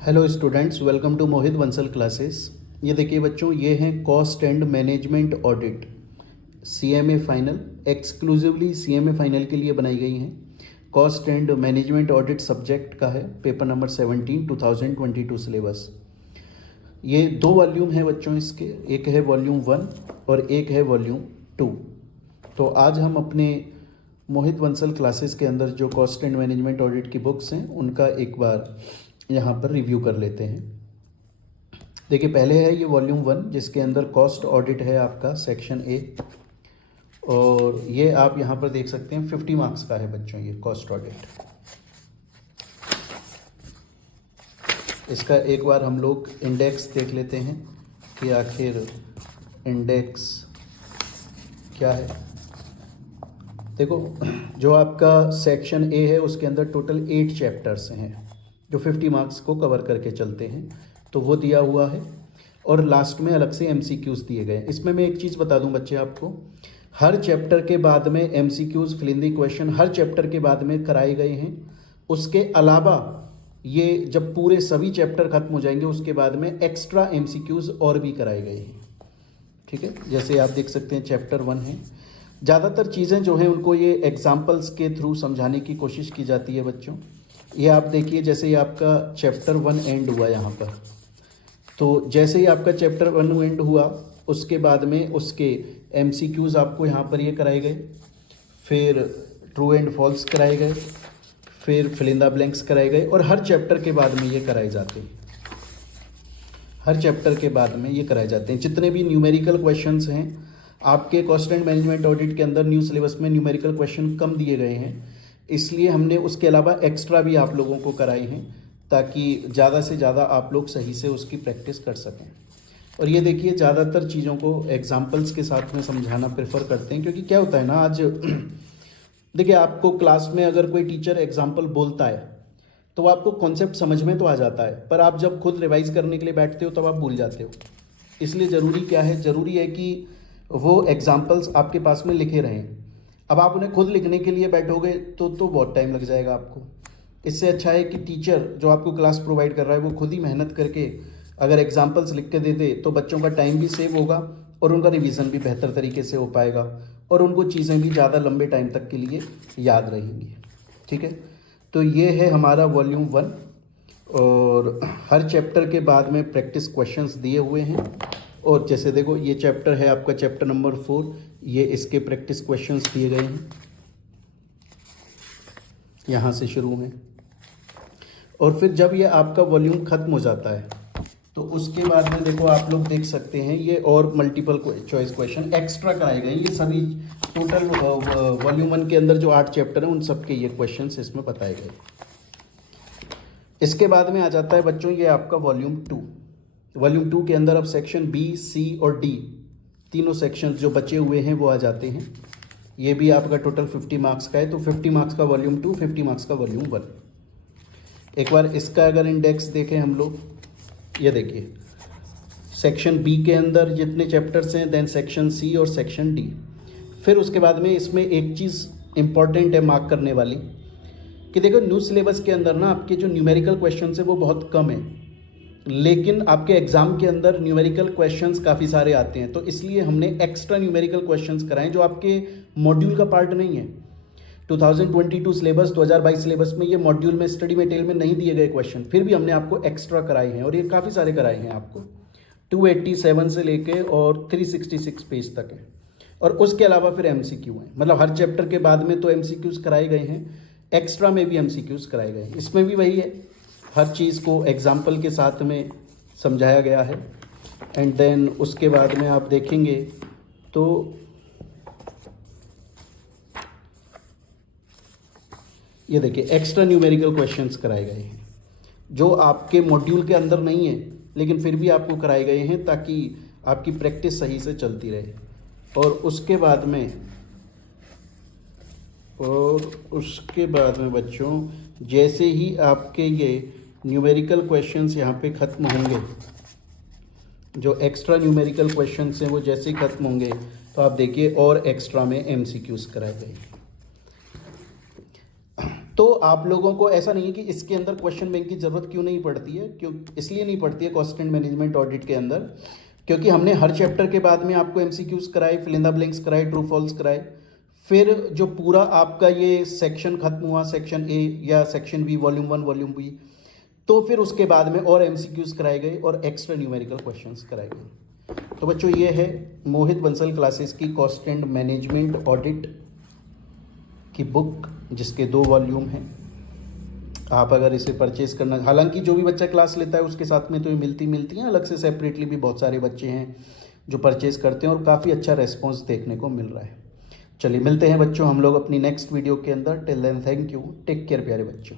Hello students, welcome to Mohit Bansal classes. ये देखिए बच्चों, ये हैं cost and management audit CMA final, exclusively CMA final के लिए बनाई गई हैं। Cost and management audit subject का है, पेपर नंबर 17 2022 सिलेबस। ये दो वॉल्यूम हैं बच्चों इसके, एक है वॉल्यूम 1 और एक है वॉल्यूम 2। तो आज हम अपने मोहित बंसल क्लासेस के अंदर जो कॉस्ट एंड मैनेजमेंट ऑडिट की बुक्स हैं उनका एक बार यहाँ पर रिव्यू कर लेते हैं। देखिए, पहले है ये वॉल्यूम 1 जिसके अंदर कॉस्ट ऑडिट है आपका सेक्शन ए, और ये आप यहाँ पर देख सकते हैं 50 मार्क्स का है बच्चों ये कॉस्ट ऑडिट। इसका एक बार हम लोग इंडेक्स देख लेते हैं कि आखिर इंडेक्स क्या है। देखो, जो आपका सेक्शन ए है उसके अंदर टोटल 8 चैप्टर्स हैं जो 50 मार्क्स को कवर करके चलते हैं, तो वो दिया हुआ है। और लास्ट में अलग से एमसीक्यूज़ दिए गए हैं। इसमें मैं एक चीज़ बता दूं बच्चे आपको, हर चैप्टर के बाद में MCQs fill in the question हर चैप्टर के बाद में कराए गए हैं। उसके अलावा ये जब पूरे सभी चैप्टर खत्म हो जाएंगे उसके बाद में एक्स्ट्रा एमसीक्यूज़ और भी कराए गए हैं। ठीक है, जैसे आप देख सकते हैं चैप्टर 1 है। ज़्यादातर चीज़ें जो हैं उनको ये एग्जाम्पल्स के थ्रू समझाने की कोशिश की जाती है बच्चों। ये आप देखिए, जैसे ही आपका चैप्टर 1 एंड हुआ यहाँ पर, तो जैसे ही आपका चैप्टर 1 एंड हुआ उसके बाद में उसके एमसीक्यूज़ आपको यहाँ पर ये कराए गए, फिर ट्रू एंड फॉल्स कराए गए, फिर फिल इन द ब्लैंक्स कराए गए, और हर चैप्टर के बाद में ये कराए जाते हैं। हर चैप्टर के बाद में ये कराए जाते हैं। जितने भी न्यूमेरिकल क्वेश्चंस हैं आपके कॉस्ट एंड मैनेजमेंट ऑडिट के अंदर, न्यू सिलेबस में न्यूमेरिकल क्वेश्चन कम दिए गए हैं, इसलिए हमने उसके अलावा एक्स्ट्रा भी आप लोगों को कराई हैं ताकि ज़्यादा से ज़्यादा आप लोग सही से उसकी प्रैक्टिस कर सकें। और ये देखिए, ज़्यादातर चीज़ों को एग्जाम्पल्स के साथ में समझाना प्रेफर करते हैं, क्योंकि क्या होता है ना, आज देखिए आपको क्लास में अगर कोई टीचर एग्जाम्पल बोलता है तो आपको कॉन्सेप्ट समझ में तो आ जाता है, पर आप जब खुद रिवाइज करने के लिए बैठते हो तब आप भूल जाते हो। इसलिए ज़रूरी क्या है, ज़रूरी है कि वो एग्जाम्पल्स आपके पास में लिखे रहें। अब आप उन्हें खुद लिखने के लिए बैठोगे तो बहुत टाइम लग जाएगा आपको। इससे अच्छा है कि टीचर जो आपको क्लास प्रोवाइड कर रहा है वो खुद ही मेहनत करके अगर एग्जाम्पल्स लिख के दे दे तो बच्चों का टाइम भी सेव होगा और उनका रिवीजन भी बेहतर तरीके से हो पाएगा और उनको चीज़ें भी ज़्यादा लंबे टाइम तक के लिए याद रहेंगी। ठीक है, तो ये है हमारा वॉल्यूम 1, और हर चैप्टर के बाद में प्रैक्टिस क्वेश्चंस दिए हुए हैं। और जैसे देखो, ये चैप्टर है आपका चैप्टर नंबर 4, ये इसके प्रैक्टिस क्वेश्चंस दिए गए हैं यहाँ से शुरू में। और फिर जब ये आपका वॉल्यूम ख़त्म हो जाता है तो उसके बाद में देखो आप लोग देख सकते हैं ये और मल्टीपल चॉइस क्वेश्चन एक्स्ट्रा कराए गए। ये सभी टोटल वॉल्यूम 1 के अंदर जो 8 चैप्टर हैं उन सब के ये क्वेश्चंस इसमें बताए गए। इसके बाद में आ जाता है बच्चों ये आपका वॉल्यूम 2। वॉल्यूम 2 के अंदर अब सेक्शन बी, सी और डी तीनों सेक्शन जो बचे हुए हैं वो आ जाते हैं। ये भी आपका टोटल 50 मार्क्स का है, तो 50 मार्क्स का वॉल्यूम 2, 50 मार्क्स का वॉल्यूम 1। एक बार इसका अगर इंडेक्स देखें हम लोग, ये देखिए सेक्शन बी के अंदर जितने चैप्टर्स हैं, देन सेक्शन सी और सेक्शन डी। फिर उसके बाद में इसमें एक चीज़ इंपॉर्टेंट है मार्क करने वाली कि देखो, न्यू सिलेबस के अंदर ना आपके जो न्यूमेरिकल क्वेश्चन है वो बहुत कम है, लेकिन आपके एग्जाम के अंदर न्यूमेरिकल क्वेश्चंस काफ़ी सारे आते हैं। तो इसलिए हमने एक्स्ट्रा न्यूमेरिकल क्वेश्चंस कराएं जो आपके मॉड्यूल का पार्ट नहीं है। 2022 सिलेबस, 2022 सिलेबस में ये मॉड्यूल में स्टडी मटेरियल में नहीं दिए गए क्वेश्चन, फिर भी हमने आपको एक्स्ट्रा कराए हैं, और ये काफ़ी सारे कराए हैं आपको। 287 से लेके और 366 पेज तक है। और उसके अलावा फिर एमसीक्यू हैं, मतलब हर चैप्टर के बाद में तो एमसीक्यूज़ कराए गए हैं, एक्स्ट्रा में भी एमसीक्यूज़ कराए गए हैं। इसमें भी वही है, हर चीज़ को एग्जाम्पल के साथ में समझाया गया है। एंड देन उसके बाद में आप देखेंगे तो ये देखिए एक्स्ट्रा न्यूमेरिकल क्वेश्चंस कराए गए हैं जो आपके मॉड्यूल के अंदर नहीं है, लेकिन फिर भी आपको कराए गए हैं ताकि आपकी प्रैक्टिस सही से चलती रहे। और उसके बाद में बच्चों, जैसे ही आपके ये न्यूमेरिकल क्वेश्चंस यहाँ पे ख़त्म होंगे, जो एक्स्ट्रा न्यूमेरिकल क्वेश्चंस हैं वो जैसे ही ख़त्म होंगे तो आप देखिए और एक्स्ट्रा में एमसीक्यूज़ कराए गए। तो आप लोगों को ऐसा नहीं है कि इसके अंदर क्वेश्चन बैंक की ज़रूरत क्यों नहीं पड़ती है, क्यों इसलिए नहीं पड़ती है कॉस्ट एंड मैनेजमेंट ऑडिट के अंदर, क्योंकि हमने हर चैप्टर के बाद में आपको एमसीक्यूज कराए, फिल इन द ब्लैंक्स कराए, ट्रू फॉल्स कराए। फिर जो पूरा आपका ये सेक्शन खत्म हुआ, सेक्शन ए या section B, volume 1 volume B, तो फिर उसके बाद में और एमसीक्यूज कराए गए और एक्स्ट्रा न्यूमेरिकल क्वेश्चंस कराए गए। तो बच्चों ये है मोहित बंसल क्लासेस की कॉस्ट एंड मैनेजमेंट ऑडिट की बुक, जिसके 2 वॉल्यूम हैं। आप अगर इसे परचेज़ करना, हालांकि जो भी बच्चा क्लास लेता है उसके साथ में तो ये मिलती हैं, अलग से सेपरेटली भी बहुत सारे बच्चे हैं जो परचेज़ करते हैं और काफ़ी अच्छा रेस्पॉन्स देखने को मिल रहा है। चलिए मिलते हैं बच्चों हम लोग अपनी नेक्स्ट वीडियो के अंदर। Till then thank you, take care प्यारे बच्चों।